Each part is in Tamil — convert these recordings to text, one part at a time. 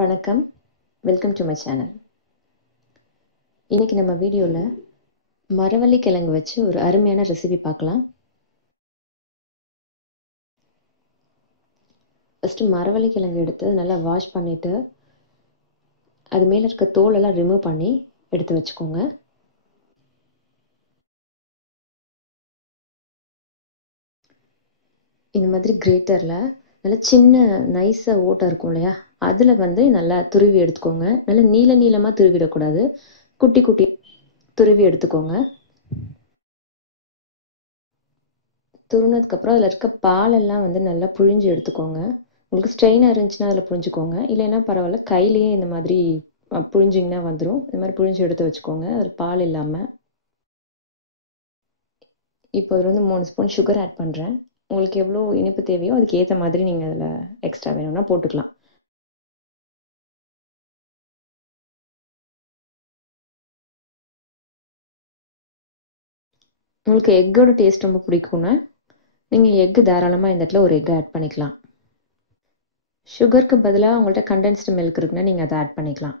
வணக்கம், வெல்கம் டு மை சேனல். இன்னைக்கு நம்ம வீடியோவில் மரவள்ளி கிழங்கு வச்சு ஒரு அருமையான ரெசிபி பார்க்கலாம். ஃபஸ்ட்டு மரவள்ளி கிழங்கு எடுத்து நல்லா வாஷ் பண்ணிவிட்டு அது மேலே இருக்க தோலெல்லாம் ரிமூவ் பண்ணி எடுத்து வச்சுக்கோங்க. இந்த மாதிரி கிரேட்டரில் நல்லா சின்ன நைஸாக ஓட்டை இருக்கும் இல்லையா, அதில் நல்லா துருவி எடுத்துக்கோங்க. நல்லா நீளமாக துருவிடக்கூடாது, குட்டி குட்டி துருவி எடுத்துக்கோங்க. துருவினதுக்கப்புறம் அதில் இருக்க பாலெல்லாம் நல்லா புழிஞ்சு எடுத்துக்கோங்க. உங்களுக்கு ஸ்ட்ரெயினாக இருந்துச்சுன்னா அதில் புழிஞ்சுக்கோங்க, இல்லைன்னா பரவாயில்ல, கையிலேயே இந்த மாதிரி புழிஞ்சிங்கன்னா வந்துடும். இந்த மாதிரி புழிஞ்சு எடுத்து வச்சுக்கோங்க, அதில் பால் இல்லாமல். இப்போ அதில் 3 ஸ்பூன் சுகர் ஆட் பண்ணுறேன். உங்களுக்கு எவ்வளோ இனிப்பு தேவையோ அதுக்கு ஏற்ற மாதிரி நீங்கள் அதில் எக்ஸ்ட்ரா வேணும்னா போட்டுக்கலாம். உங்களுக்கு எக்கோட டேஸ்ட் ரொம்ப பிடிக்கும்னா நீங்கள் எக்கு தாராளமாக இந்த இடத்துல ஒரு எக் ஆட் பண்ணிக்கலாம். சுகருக்கு பதிலாக உங்கள்கிட்ட கண்டென்ஸ்டு மில்க் இருக்குன்னா நீங்கள் அதை ஆட் பண்ணிக்கலாம்.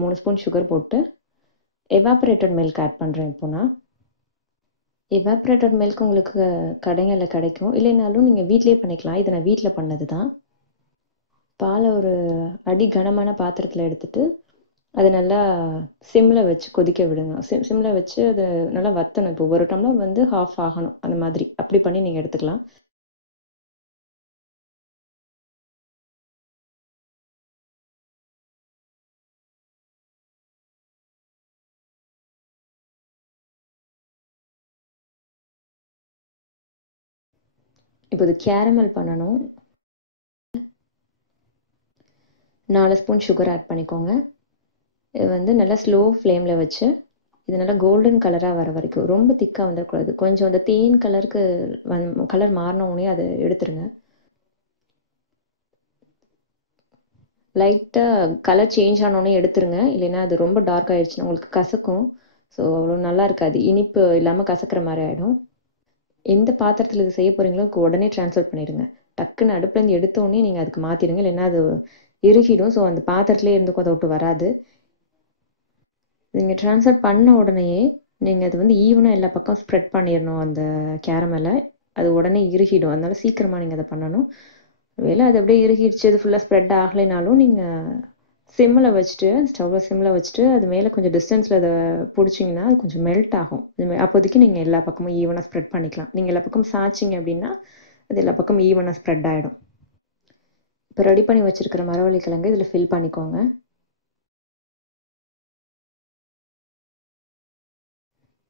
3 ஸ்பூன் சுகர் போட்டு எவாப்ரேட்டட் மில்க் ஆட் பண்ணுறேன். இப்போ நான் எவாப்ரேட்டட் மில்க் உங்களுக்கு கடைகளில் கிடைக்கும், இல்லைனாலும் நீங்கள் வீட்டிலே பண்ணிக்கலாம். இது நான் வீட்டில் பண்ணது தான். பாலை ஒரு அடி கனமான பாத்திரத்தில் எடுத்துட்டு அதை நல்லா சிம்மில் வச்சு கொதிக்க விடுங்க. சிம்மில் வச்சு அதை நல்லா வற்றணும். இப்போ 1 டம்ளர் ஹாஃப் ஆகணும், அந்த மாதிரி அப்படி பண்ணி நீங்கள் எடுத்துக்கலாம். இப்போ இது கேரமல் பண்ணணும். 4 ஸ்பூன் சுகர் ஆட் பண்ணிக்கோங்க. இது நல்லா ஸ்லோ ஃப்ளேமில் வச்சு இது நல்லா கோல்டன் கலராக வர வரைக்கும், ரொம்ப திக்காக வந்துடக்கூடாது, கொஞ்சம் அந்த தேன் கலருக்கு கலர் மாறின உடனே அதை எடுத்துருங்க. லைட்டாக கலர் சேஞ்ச் ஆனோடனே எடுத்துருங்க, இல்லைன்னா அது ரொம்ப டார்க் ஆகிடுச்சுன்னா உங்களுக்கு கசக்கும். ஸோ அவ்வளோ நல்லா இருக்காது, இனிப்பு இல்லாமல் கசக்கிற மாதிரி ஆகிடும். எந்த பாத்திரத்தில் இது செய்ய போகிறீங்களோ உடனே ட்ரான்ஸ்ஃபர் பண்ணிடுங்க. டக்குன்னு அடுப்புலேருந்து எடுத்தோடனே நீங்கள் அதுக்கு மாற்றிடுங்க, இல்லைன்னா அது இறுகிடும். ஸோ அந்த பாத்திரத்துலேயே இருந்துக்கும், அதை விட்டு வராது. நீங்கள் ட்ரான்ஸ்ஃபர் பண்ண உடனேயே நீங்கள் அது ஈவனாக எல்லா பக்கம் ஸ்ப்ரெட் பண்ணிடணும் அந்த கேரமலை. அது உடனே இறுகிடும், அதனால சீக்கிரமாக நீங்கள் அதை பண்ணணும். வேலை அது அப்படியே இறுகிடுச்சு, அது ஃபுல்லாக ஸ்ப்ரெட் ஆகலைனாலும் நீங்கள் சிம்மில் வச்சுட்டு, ஸ்டவ்வை சிம்மில் வச்சுட்டு அது மேலே கொஞ்சம் டிஸ்டன்ஸில் அதை பிடிச்சிங்கன்னா அது கொஞ்சம் மெல்ட் ஆகும். அப்போதைக்கு நீங்கள் எல்லா பக்கமும் ஈவனாக ஸ்ப்ரெட் பண்ணிக்கலாம். நீங்கள் எல்லா பக்கமும் சாய்ச்சிங்க அப்படின்னா அது எல்லா பக்கமும் ஈவனாக ஸ்ப்ரெட் ஆகிடும். இப்போ ரெடி பண்ணி வச்சுருக்கிற மரவள்ளி கிழங்கு இதில் ஃபில் பண்ணிக்கோங்க.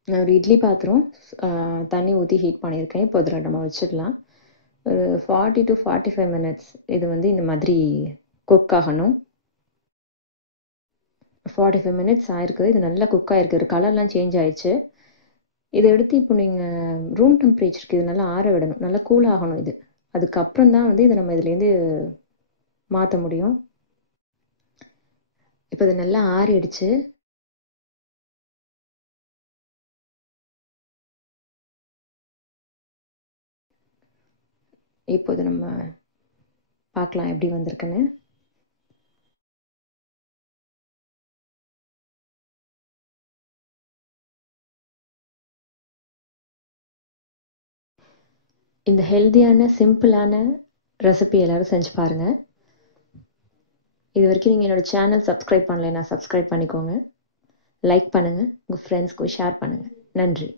நான் ஒரு இட்லி பாத்திரம் தண்ணி ஊற்றி ஹீட் பண்ணியிருக்கேன். இப்போ அதில் நம்ம வச்சிடலாம். ஒரு 40 to 45 மினிட்ஸ் இது இந்த மாதிரி குக் ஆகணும். 45 மினிட்ஸ் ஆயிருக்கு. இது நல்லா குக் ஆயிருக்கு, கலர்லாம் சேஞ்ச் ஆயிடுச்சு. இதை எடுத்து இப்போ நீங்கள் ரூம் டெம்பரேச்சருக்கு இது நல்லா ஆற விடணும், நல்லா கூல் ஆகணும் இது. அதுக்கப்புறம் தான் இதை நம்ம இதுலேருந்து மாற்ற முடியும். இப்போ இது நல்லா ஆறிடுச்சு. இப்போ இது நம்ம பார்க்கலாம் எப்படி வந்திருக்குன்னு. இந்த ஹெல்த்தியான சிம்பிளான ரெசிபி எல்லாரும் செஞ்சு பாருங்கள். இது வரைக்கும் நீங்கள் என்னோடய சேனல் சப்ஸ்கிரைப் பண்ணலைன்னா சப்ஸ்கிரைப் பண்ணிக்கோங்க, லைக் பண்ணுங்கள், உங்கள் ஃப்ரெண்ட்ஸ்க்கு ஷேர் பண்ணுங்கள். நன்றி.